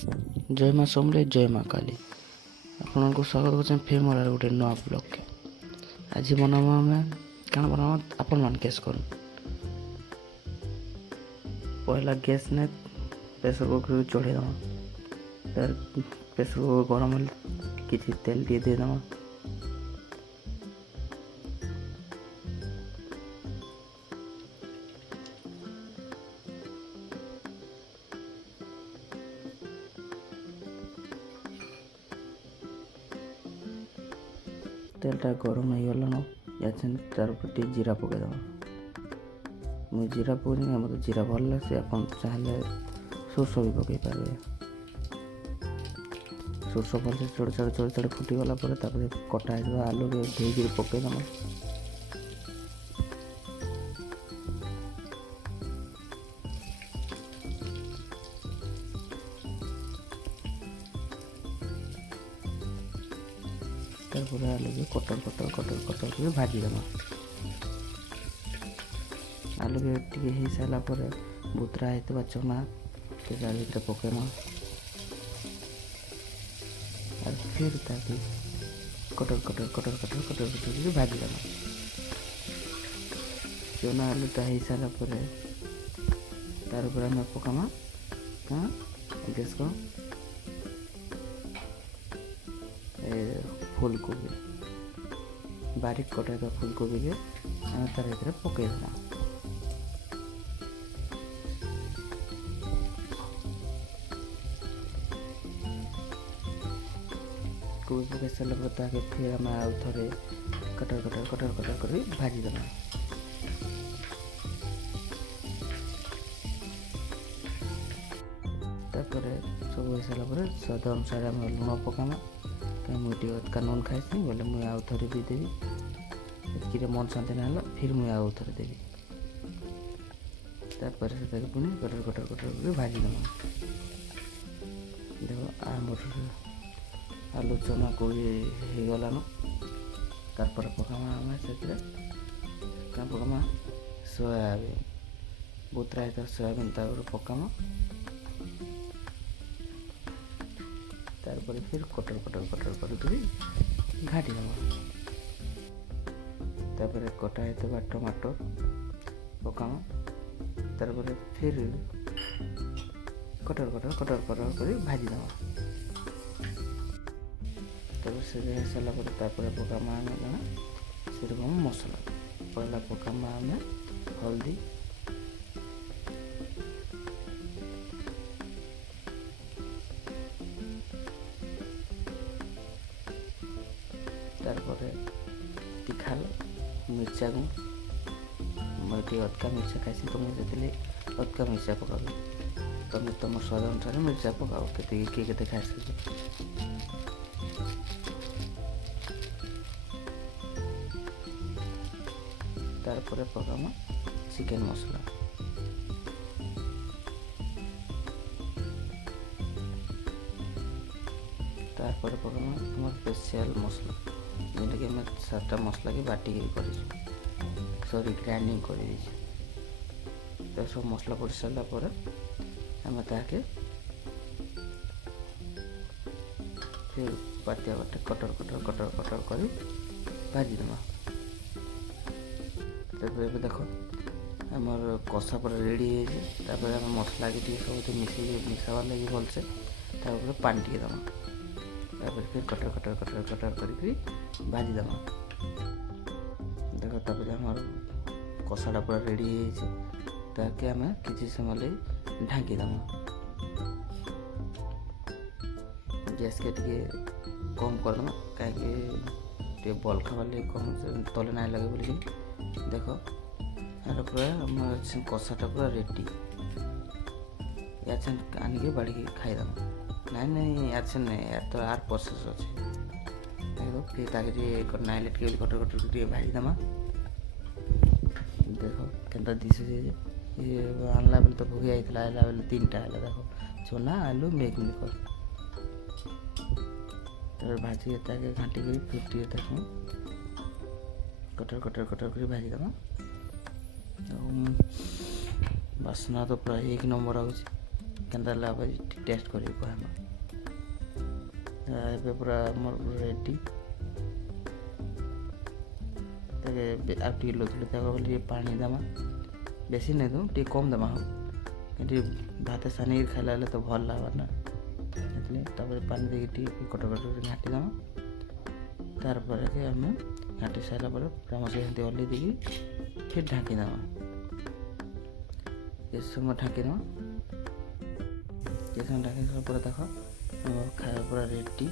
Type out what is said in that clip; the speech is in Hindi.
जय माँ समले जय माँ काली आपको स्वागत कर फिर मोर गोटे नुआ ब्लॉग के आज बनावा आम क्या बनावा आपण मान गेस कर पहला गैस ने प्रेसर कुकर चढ़े दमा तार प्रेसर कुकर गरम कि तेल टे दे दमा तेलटा गरम हो गलान या तार ऊपर जीरा पकईदमा मुझे जीरा पकड़ी मत जीरा भल लगे आप चाहिए सोर्स भी पकई पारे सोर्स भल छोड़ छोड़ छोड़ छोड़ फुटीगला कटा है आलू के धोई पकईदमा तार आलू के कटर कटर कटर कटर कर भाजीदमा आलू के हो सारापर बुतरा होता चना के भीतर पकईमा और फिर ताकि कटर कटर कटर कटर कटर कटर भाजीदमा चना आलूटा हो सारापर तार ऊपर आम पकामा गैस को फूलकोबी बारीक कटा फूलकोबी के तार भीतर पकईदमा कोबी पकई सारा ताके फिर आम आउ थे कटर कटर कटर कटर कर भाजीदमा तापर सब हो सारापर स्वाद अनुसार आम लुण पकामा कहीं मुझे अधिका नून खाई बोले मुझे आउ थे भी देवी मन शांति ना फिर मुझे आउ थे देवी तापर से पुणी कटर कटर कटर कर भाजीदमा देख आमर आलू चना कोबी हो गलान तार पकामा आम से पकामा सोयाबीन बुतरा होता सोयाबीन तार पकामा तार फिर कटर कटर कटर कर घाटी दमा तापर कटा होता टमाटर पकामा तार फिर कटर कटर कटर कटर कर भाजीदमा तब से सारापर पकामा आम से मसला पहला पकामा आम हल्दी तार तीखा मिर्चा को मैं अदका मिर्चा खाई तो मुझे अदका मिर्चा पकाओ तुम तुम स्वाद अनुसार मिर्चा पकाओ के खाई तार पकामा चिकेन मसला तार पकामा तुम स्पेशल मसला जेटा कि आम 7टा मसला के बाटिक सॉरी ग्राइंडिंग कर तो सब मसला पड़ सारापर आम ताके फिर पातिया बाटे कटर कटर कटर कटर कर भाजीदमा तब देख आमर कषा पूरा रेडी है आम मसला के सब मिसाबार लगे भलसे पानी टे दमा तापर फिर कटर कटर कटर कटर कर भाजीदमा देख तापर आम कषाटा पूरा रेडी ताकि आम किसी समय लगे ढांकीदमा गैस के कम करदमा कहीं बल खाबार लगे कम तले ना लगे बोल देख यार पूरा कषाटा पूरा रेडी या आनिक बाड़ी खाईदमा ना नहीं यार नहीं यार तो आर प्रोसेस अच्छे देख फिर ताकि नाइलेट के कटर कटर कर भाजीदमा देख के दिशे ये आनला बेले तो भोगी आईला आइला बेले 3टा है देख चना आलू मेघमिकर तार भाजी ताकि घाटी कर फिर कटर कटर कटर कर भाजीदमा बासना तो पूरा 1 नंबर आउच କେନ୍ତା ଲାଗ ଟେଷ୍ଟ କରି କହେମା। ଏବେ ପୁରା ଆମର ରେଡ଼ି। ତାକେ ଆଉ ଟିକେ ଲୋଥିଲେ ତାକୁ ଟିକେ ପାଣି ଦେମା, ବେଶୀ ନାଇଁ ଦଉ, ଟିକେ କମ୍ ଦେମା। ଟିକେ ଭାତ ସାନିକି ଖାଇଲା ବେଲେ ତ ଭଲ୍ ଲାଗ୍ବା ନା, ସେଥିଲାଗି ତାପରେ ପାଣି ଦେଇକି ଟିକେ କଟକଟ ଘାଣ୍ଟି ଦେମା। ତାପରେ କି ଆମେ ଘାଣ୍ଟି ସାରିଲା ପରେ ଚାମଚ ଏମିତି ହଲେଇ ଦେଇକି ଫିର୍ ଢାଙ୍କି ଦେମା। କିଛି ସମୟ ଢାଙ୍କି ଦେମା। କିଛି ସମୟ ଢାଙ୍କି ସାରିଲା ପରେ ଦେଖ ଆମର ଖାଇବା ପୁରା ରେଡ଼ି।